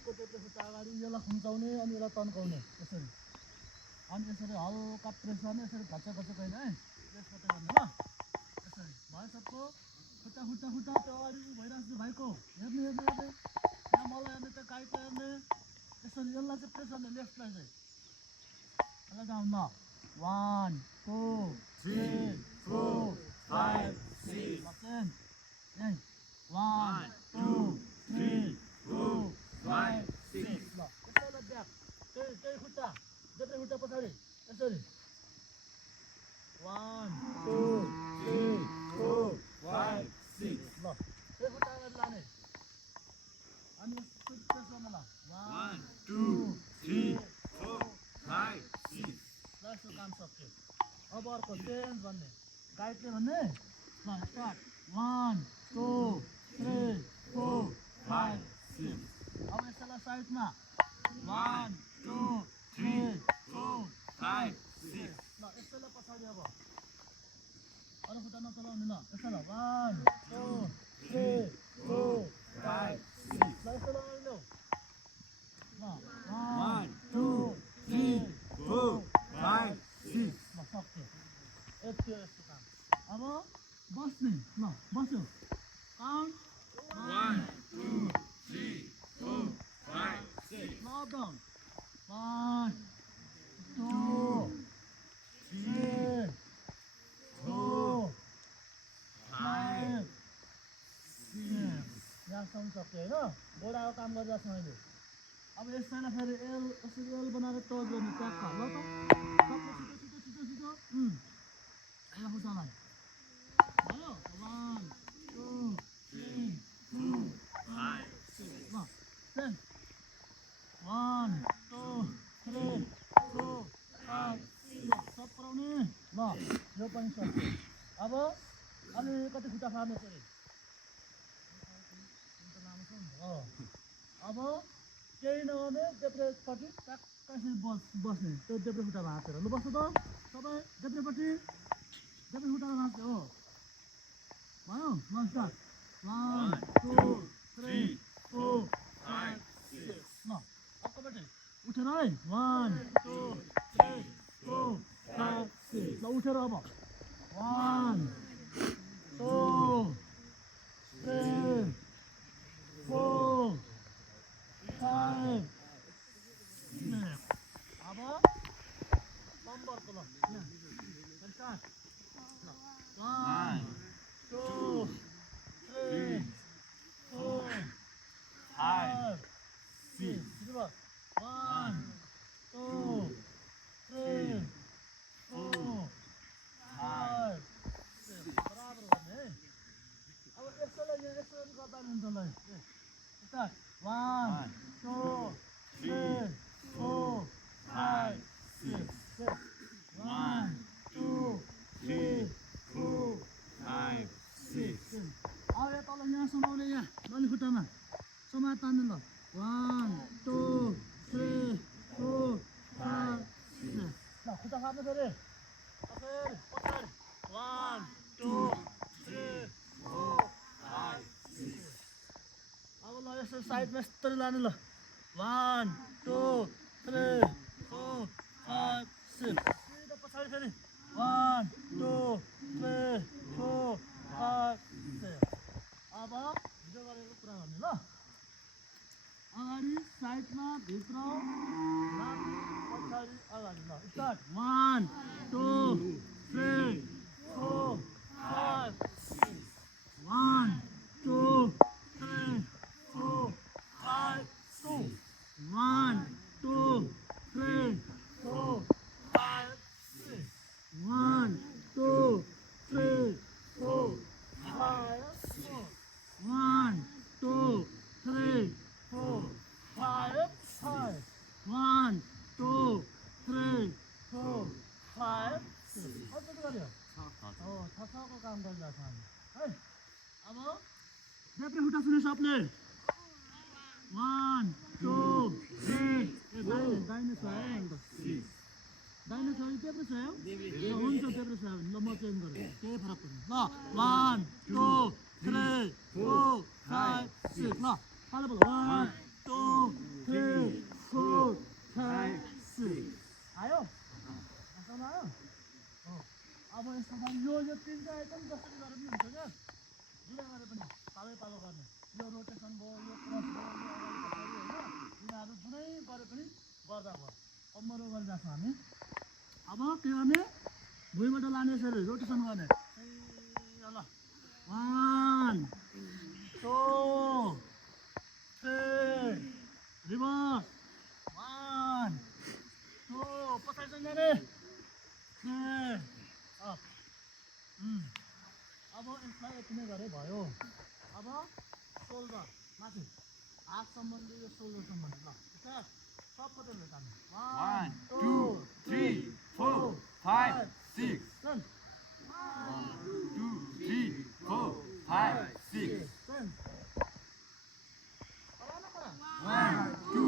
सबको देब्रे खुट्टा अगाडि यसलाई खुम्चाउने अनि यसलाई तन्काउने यसरी अनि यसरी हल्का प्रेस गर्ने यसरी घच्चा घच्चा होइन है प्रेस मात्रै गर्ने ल यसरी भयो सबको खुट्टा खुट्टा खुट्टा त्यो अगाडि भइरहेको छ भाइको हेर्ने हेर्ने हेर्ने यहाँ मलाई हेर्ने त्यो गाईको हेर्ने यसरी यसलाई चाहिँ प्रेस गर्ने लेफ्टलाई चाहिँ यसलाई डाउन ल 1 2 3 4 5 6 ल यहीँ 1 2 3 4 5 6 ल यसैलाई ब्याक त्यही खुट्टा देब्रे खुट्टा पछाडि यसरी 1 2 3 4 5 6 ल त्यही खुट्टा अगाडि लाने अनि यसरी प्रेस गर्न ल 1 2 3 4 5 6 ल यसको काम सक्यो अब अर्को चेन्ज भन्ने गाइडले भन्ने ल स्टार्ट 1 2 3 4 5 6 अब यसलाई साइडमा 1 2 3 4 5 6 ल यसलाई पछाडि अब अरू खुट्टा नचलाउने ल यसलाई 1 2 3 4 5 6 ल यसलाई अगाडि ल्याऊ ल 1 2 3 4 5 6 ल सक्यो यति यस्तो काम अब बस्ने ल बस्यो काउन्ट 1 2 3 4 5 6 ल अप डाउन 1 2 3 4 5 6 यहाँसम्म सक्यो होइन गोडाको काम गरिरहेको छ मैले अब यसलाई फेरि एल यसरी एल बनाएर टच गर्ने ट्याक्क ल त सबले छिटो छिटो छिटो छिटो एउटा खुट्टालाई भयो 1 2 3 4 5 6 ल 10 1 2 3 4 5 6 सब पुऱ्याउने ल यो पनि सक्यो अब अलिकति खुट्टा फार्ने फेरि अब केही नगर्ने देब्रेपट्टि ट्याक्कै बस्ने त्यो देब्रे खुट्टा भाँचेर लु बस्नु त सबै देब्रेपट्टि देब्रे खुट्टा भाँच्ने हो भयो ल स्टार्ट 1 2 3 4 5 6 ल अर्कोपट्टि उठेर है 1 2 3 4 5 6 ल उठेर अब 1 2 3 4 5 अब नम्बरको ल स्टार्ट 1 2 3 4 5 6 1 2 3 4 5 6 बराबर गर्ने है अब यसलाई यसरी गर्दा नि हुन्छ ल स्टार्ट 1 2 3 4 5 6 1 2 3 4 5 6 अब यो तल यहाँ समाउने यहाँ लली खुट्टामा समाएर तान्नु ल 1 2 3 4 5 6 ल खुट्टा फार्नु फेरि पछाडि 1 2 3 4 5 6 अब ल यसरी साइडमा यस्तरी लाने ल 1 2 3 4 5 6 सिधा पछाडि फेरि 1 2 3 4 5 6 अब भिडियो गरेको कुरा गर्ने ल अगाडि साइडमा भित्र माथि पछाडि अगाडि ल स्टार्ट 1 2 3 4 5 6 1 2 3 4 5 6 1 2 3 4 5 6 1 2 3 4 5 6 1 2 3 4 5 6 1 2 3 4 5 6 कति गर्यो हो छको काम गरिरहेको छ हामी है अब देब्रे खुट्टा सुने सबले 1 2 3 दाहिने छ है अन्त दाहिने छ देब्रे छ है हुन्छ देब्रे छ ल म चेन्ज गरेँ केही फरक पर्दैन ल 1 2 3 4 5 6 ल पालो पालो 1 2 यो तिनवटा आइटम जसरी गरे पनि हुन्छ क्या जुनै गरे पनि पालै पालो गर्ने यो रोटेसन भयो यो क्रस भयो यो अगाडि पछाडि होइन यिनीहरू जुनै गरे पनि गर्दा भयो कम्मरो गरिरहेको छौँ हामी अब के गर्ने भुइँबाट लाने यसरी रोटेसन गर्ने ल 1 2 3 रिभर्स 1 2 पछाडिसँग जाने 3 अप अब यसलाई यति नै गरे भयो अब सोल्डर माथि हातसम्म यो सोल्डरसम्म ल सबैले जाने 1 2 3 4 5 6 1 2 3 4 5 6 1 2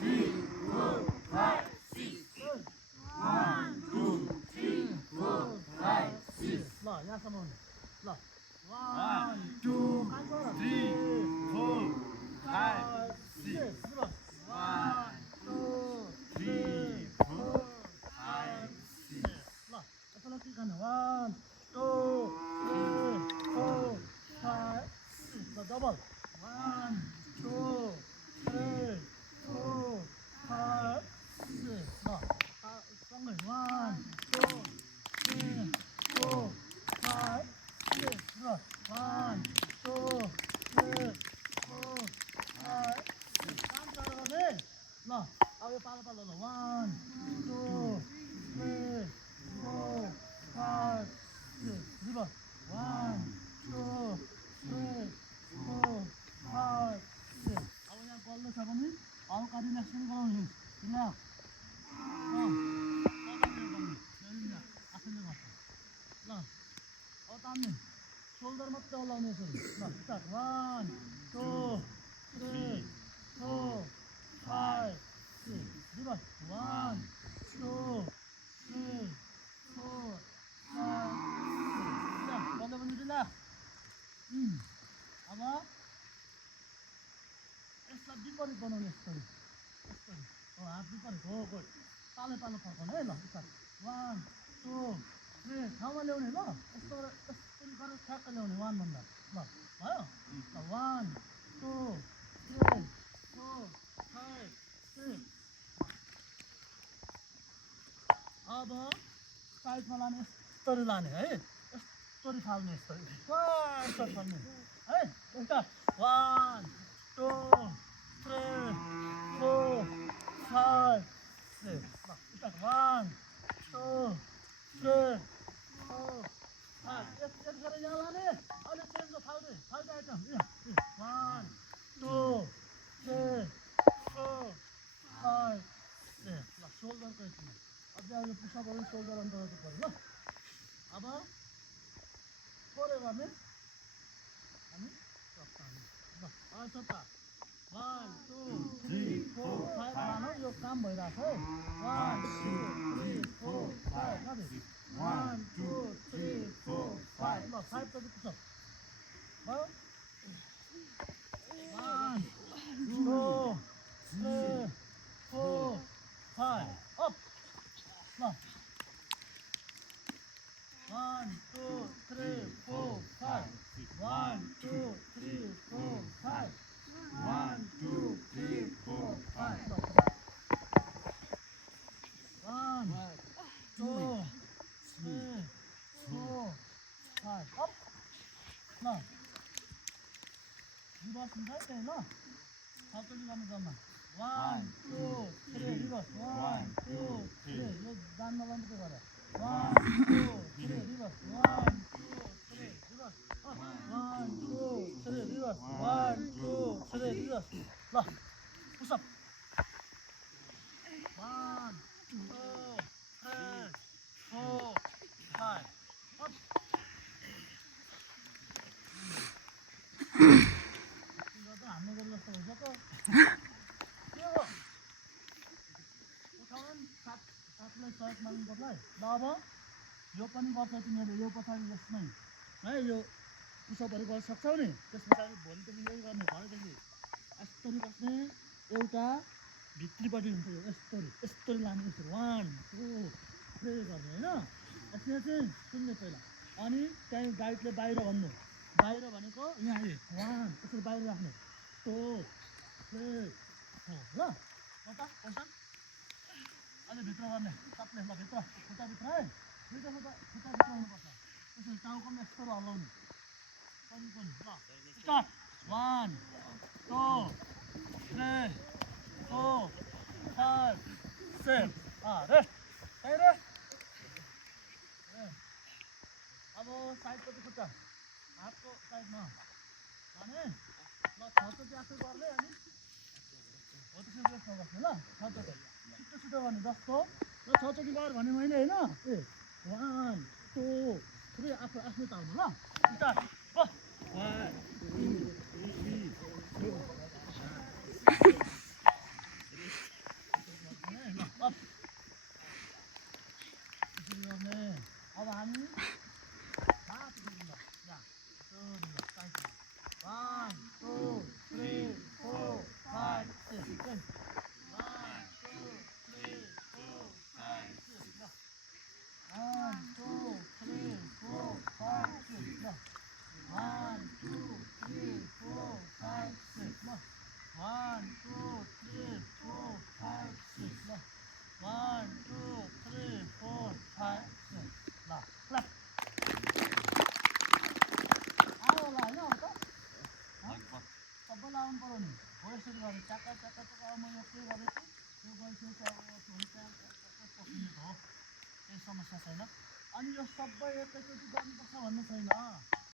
3 4 5 6 1 2 3 4 5 6 ल यहाँसम्म हुने ल 1 2 3 4 5 6 1 2 3 4 5 6 ल यसलाई के गर्ने 1 2 3 4 5 6 ल डबल 1 2 3 4 5 6 ल सँगै 1 2 3 4 5 6 ल 1 2 3 4 5 6 काम गरेर गर्ने ल अब यो पालो पालो ल 1 2 3 4 5 6 रिभर्स 1 2 3 4 5 6 अब यहाँ बल्ल छ भने हल्का रिल्याक्सन गराउने रिल्याक्स आफैले गर्छ ल अब तान्ने सोल्डर मात्रै हल्लाउने यसरी ल स्टार्ट 1 2 3 4 5 6 रिभर्स 1 2 3 4 5 6 बल्ल पनि रिल्याक्स अब यसलाई विपरीत बनाउने यस्तरी हात विपरीत हो गुड पालो पालो फर्काउने है ल स्टार्ट 1 2 3 ठाउँमा ल्याउने ल यस्तो यसरी गरेर ठ्याक्क ल्याउने 1 भन्दा ल भयो ल 1 2 3 4 5 6 अब साइडमा लाने यस्तरी लाने है यस्तरी फाल्ने यस्तरी फाल्ने है एउटा 1 2 3 4 5 6 ल स्टार्ट 1 2 3 4 5 यति गरेर यहाँ लाने अहिले चेन्ज फाल्ने फाल्ने आइटम 1 2 3 4 5 6 ल सोल्डरको यति अझै अहिले पुसअपहरू सोल्डर अन्तर्गत पऱ्यो ल अब थोरै गर्ने हामी ल सट्टा 1 2 3 4 5 लानु यो काम भइरहेछ है 1 2 3 4 5 माथि 1 2 3 4 5 ल 5 चोटि पुसअप भयो 1 2 3 4 5 अप ल 1 2 3 4 5 1 2 3 4 5 1 2 3 4 5 1 2 3 4 5 up ल रिभर्स हुन्छ है त्यही ल सचोटि गर्नु जम्मा 1 2 3 रिभर्स 1 2 3 यो जान्न मात्रै गरे 1 2 3 रिभर्स 1 2 3 रिभर्स 1 2 3 रिभर्स 1 2 3 रिभर्स ल पुसअप 1 2 3 4 5 up हान्ने गरी जस्तो हुन्छ त के हो उठाउनु साथीलाई सहयोग माग्नुपर्छ है ल अब यो पनि गर्छ तिमीहरूले यो पछाडि जसमै है यो पुसअपहरू गर्न सक्छौ नि त्यस पछाडि भोलिदेखि यही गर्ने भएदेखि यस्तरी बस्ने एउटा भित्रीपट्टि हुन्छ यो यस्तरी लाने यसरी 1 2 3 गर्ने होइन यसमा चाहिँ सुन्ने पहिला अनि त्यहाँ गाइडले बाहिर भन्नु बाहिर भनेको यहाँ 1 त्यसरी बाहिर राख्नु 2 3 4 ल कता कता अझै भित्र गर्ने सबले ल भित्र खुट्टाभित्र है खुट्टाभित्र हुनुपर्छ त्यसरी टाउको पनि यस्तो हल्लाउने पनि ल स्टार्ट 1 2 3 4 5 6 रेस्ट त्यही रेस्ट अब साइडपट्टि खुट्टा हातको साइडमा भने ल छचोटि आफै गर्ने अनि हो त्यसरी रेस्ट नबस्ने ल छचोटि छिटो छिटो गर्ने जस्तो ल छचोटि गर भने मैले होइन ए 1 2 3 आफू आफ्नै तालमा ल स्टार्ट 1 2 3 4 अब हामी 1 2 3 4 5 6 1 2 3 4 5 6 1 2 3 4 5 6 1 2 3 4 5 6 1 2 3 4 5 6 1 2 3 4 5 6 ल क्लाप आयो होला होइन अब त सबैलाई आउनु पऱ्यो नि हो यसरी गरेँ चाक्का चाक्का चाक्का अब म यो के गरेको त्यो गइसकेपछि अब हुन्छ पक्रिनु हो केही समस्या छैन अनि यो सबै एकैचोटि गर्नुपर्छ भन्ने छैन